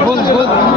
போதும் போதும்